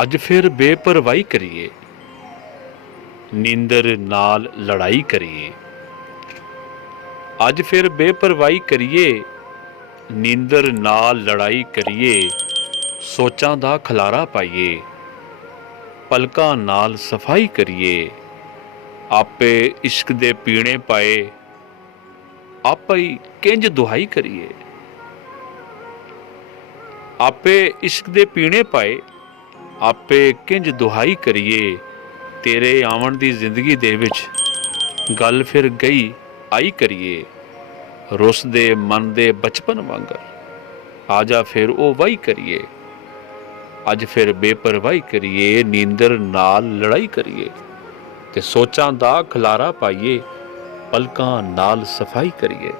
ਅੱਜ ਫਿਰ ਬੇਪਰਵਾਹੀ ਕਰੀਏ, ਨੀਂਦਰ ਨਾਲ ਲੜਾਈ ਕਰੀਏ। ਅੱਜ ਫਿਰ ਬੇਪਰਵਾਹੀ ਕਰੀਏ, ਨੀਂਦਰ ਨਾਲ ਲੜਾਈ ਕਰੀਏ। ਸੋਚਾਂ ਦਾ ਖਲਾਰਾ ਪਾਈਏ, ਪਲਕਾਂ ਨਾਲ ਸਫਾਈ ਕਰੀਏ। ਆਪੇ ਇਸ਼ਕ ਦੇ ਪੀਣੇ ਪਾਏ, ਆਪੇ ਹੀ ਕਿੰਜ ਦੁਹਾਈ ਕਰੀਏ। ਆਪੇ ਇਸ਼ਕ ਦੇ ਪੀਣੇ ਪਾਏ, ਆਪੇ ਕਿੰਜ ਦੁਹਾਈ ਕਰੀਏ। ਤੇਰੇ ਆਵਣ ਦੀ ਜ਼ਿੰਦਗੀ ਦੇ ਵਿੱਚ ਗੱਲ ਫਿਰ ਗਈ ਆਈ ਕਰੀਏ। ਰੁੱਸ ਦੇ ਮਨ ਦੇ ਬਚਪਨ ਵਾਂਗਰ ਆ ਜਾ ਫਿਰ ਉਹ ਵਾਹੀ ਕਰੀਏ। ਅੱਜ ਫਿਰ ਬੇਪਰਵਾਹੀ ਕਰੀਏ, ਨੀਂਦਰ ਨਾਲ ਲੜਾਈ ਕਰੀਏ ਤੇ ਸੋਚਾਂ ਦਾ ਖਲਾਰਾ ਪਾਈਏ, ਪਲਕਾਂ ਨਾਲ ਸਫਾਈ ਕਰੀਏ।